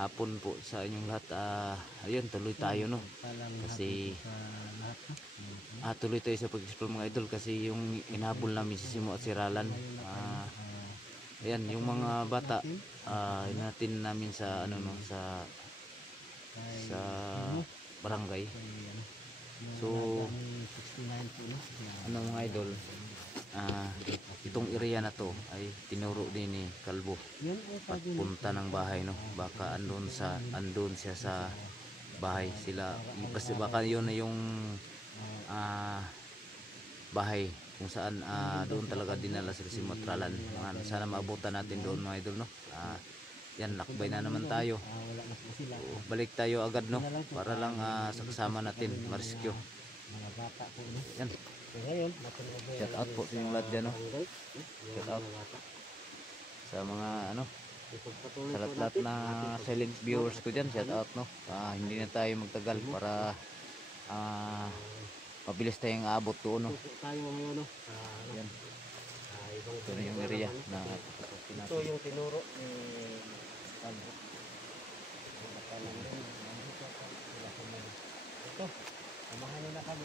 hapon po sa inyong lahat. Ayun, tuloy tayo no. Kasi tuloy tayo sa pag-explore mga idol kasi yung inabol namin si Simo at si Ralan. Ayan, yung mga bata hinatin namin sa ano no, sa barangay. So ano mga idol, itong area na to ay tinuro din ni Kalbo at punta ng bahay no, baka andun siya sa bahay sila kasi baka yun na yung bahay kung saan doon talaga dinala sila si Motralan. Sana maabutan natin doon mga idol no. Yan, lakbay na naman tayo. Balik tayo agad no para lang sa kasama natin ma-rescue. Yan. Shout out po sa inyong lahat dyan no. Shout out sa mga ano, sa lahat na silent viewers ko dyan. Shout out no. Hindi na tayo magtagal para mabilis tayong aabot doon no. Yan. Ito na yung area na ito yung tinuro ni Kalbo. Ito, samahan nyo na kami.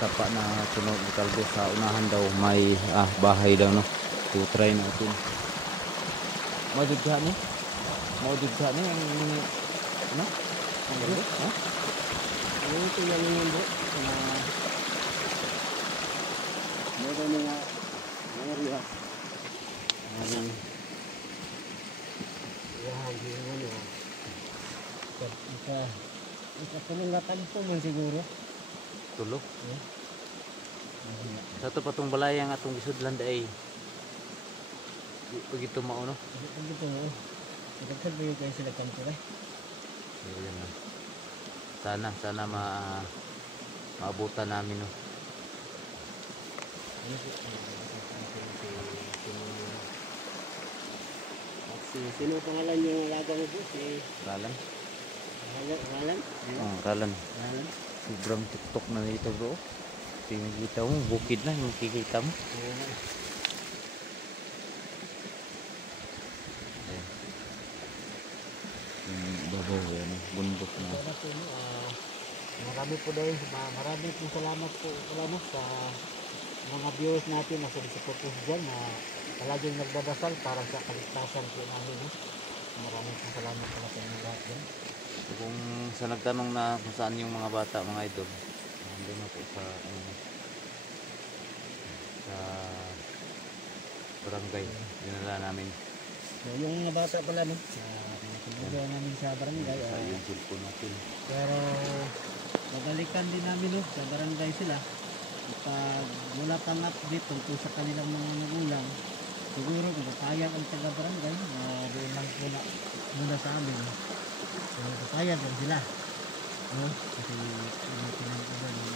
Sapa na sunod ni Kalbo sa unahan daw may bahay daw no. So try natin. Maudud ka ni? Maudud ka ni ang ano? Kalbo? Ha? Ano ito yan yung bro? Meron nga area. Yan, yun yan. Isa tulungatan po man siguro. Tulog. Sa ito patong balay ang atong gisudlan ay pag ito mauno. Pag ito mo, nagkagkad ba yung kayo sila kanto eh? Ayan na. Sana maabutan namin no. Sino pangalan yung alaga mo po? Si Ralan? Ralan? Ralan. Sobrang tiktok na dito bro. Pinagkita mo, bukid na yung kikita mo. Babaw yan, bundok na. Marami po dahil, marami po salamat po sa mga viewers natin na support po dyan na palaging nagdadasal para sa kaligtasan po namin. Marami po salamat pala sa mga lahat dyan. So, kung sa nagtanong na kung saan yung mga bata, mga idol, nandun na po sa barangay, dinala namin. So, yung mga bata pala no, pinatulungan namin sa barangay. Yung cellphone natin. Pero babalikan din namin no, sa barangay sila. Pag wala pang update tungkol sa kanilang mga magulang, siguro kung papayag ang taga-barangay, doon lang muna sa amin. So, papayag lang sila. No? Kasi pinag-iban yung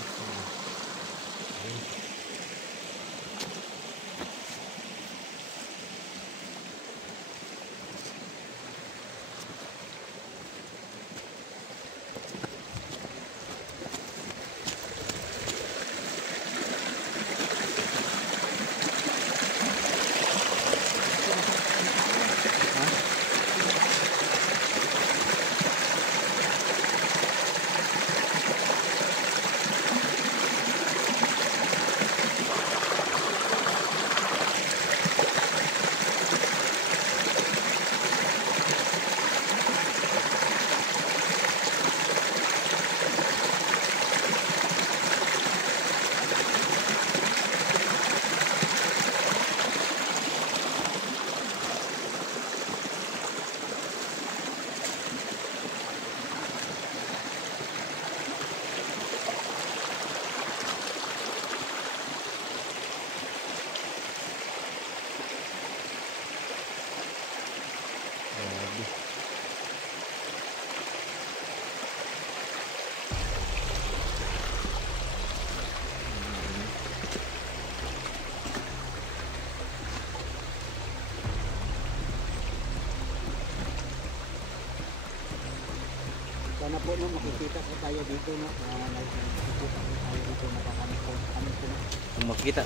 po no, makikita po tayo dito no. Nakikita po tayo dito nakakamit po. Kami po no. Kung makita,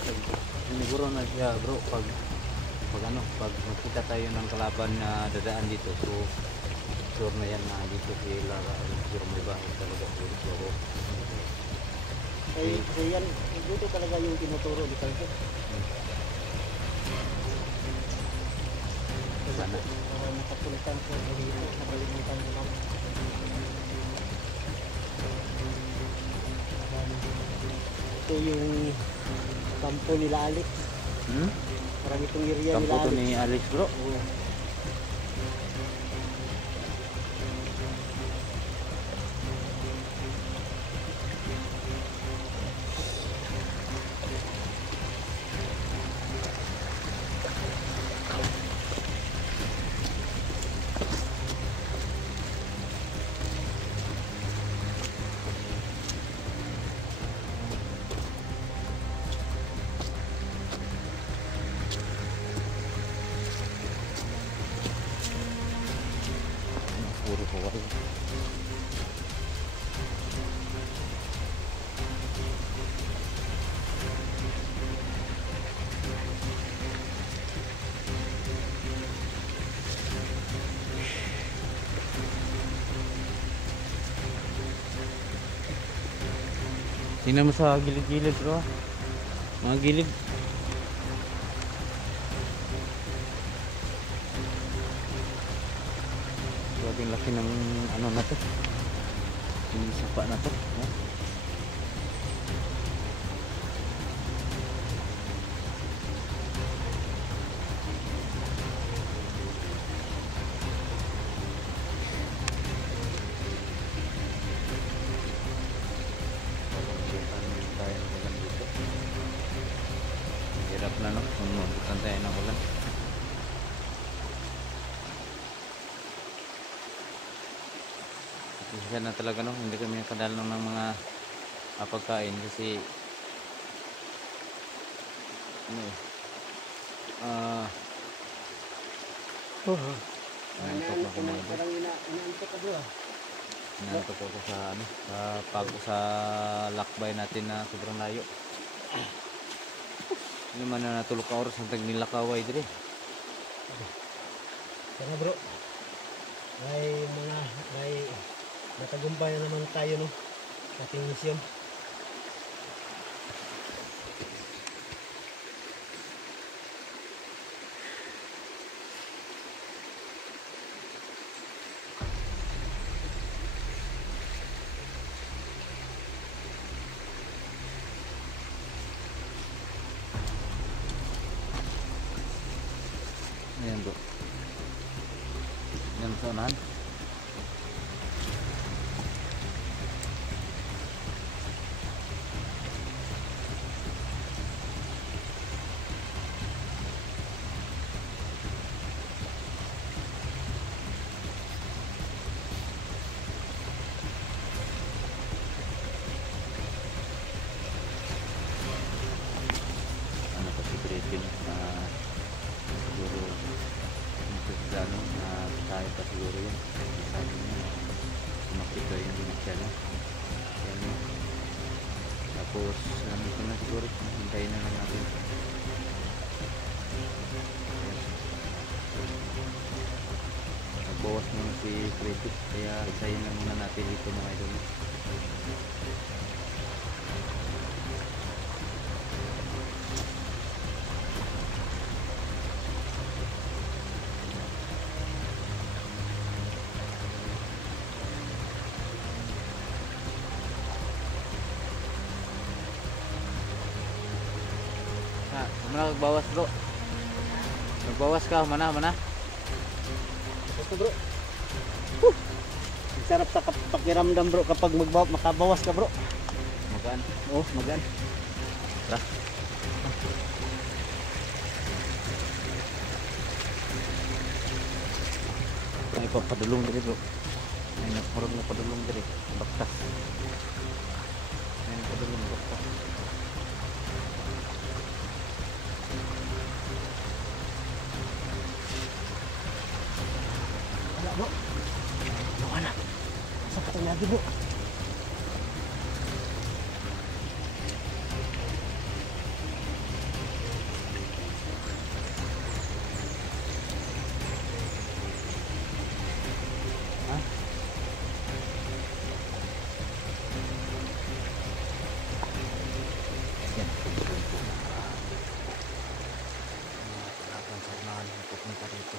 siguro na siya bro, pag makita tayo ng kalaban na dadaan dito, so sure na yan na dito sila, sure may bahay talaga siguro. So yan, dito talaga yung tinuturo di tayo. Sana. Nakapuntan ko dito, nakalimutan ko lang. Ito yung kampo nila Alex. Parang itong area Kampo nila to Alex. ni Alex bro. Oo. Puro kawain. Tingnan mo sa gilid-gilid bro. Mga gilid. Grabe yung laki ng ano na to. Yung sapa na to. Oh. Hirap na no, kung mabutan tayo ng ulan. Isa na talaga no, hindi kami nakadalo ng mga pagkain kasi ano eh nantok ako mga bro. Parang inaantok ka bro. Nantok ako sa ano, sa lakbay natin na sobrang layo. Hindi man na natulog ka oras ng tagnilakaway dire. Sana bro. May natagumpay na naman tayo no. Sa ating misyon. Ayan bro. Yan sa unahan. Ano pa si Griffin na siguro ano na tayo pa siguro yun sabi niya makita yung binigyan niya yan yun tapos nandito na siguro hintayin na lang natin nagbawas muna si Freddy kaya isayin na muna natin dito mga idol. Mana nagbawas bro? Nagbawas ka, mana? Ito bro. Sarap sa pakiramdam bro kapag makabawas ka bro. Magaan. Oh, magan. Tara. Ay papadulong diri bro. Ay nagmurag na padulong diri. Baktas. Ay padulong baktas. Wala bro. Wala. Sa patay na Sige po. Yan. Mga kalaban sa unahan na pupunta rito.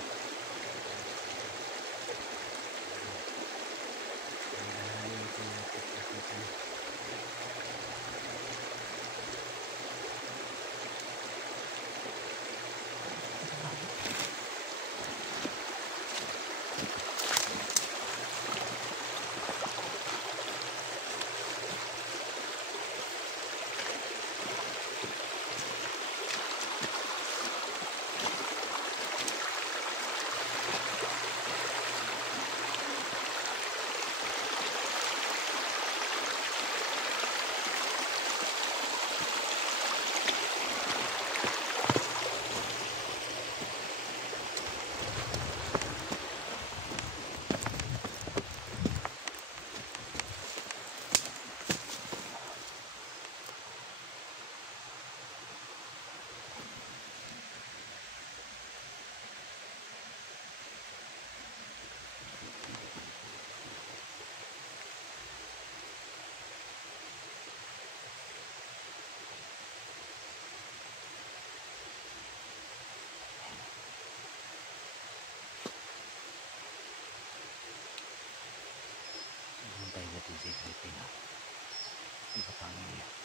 Tayo natin sa ipin. Ipapangin niya.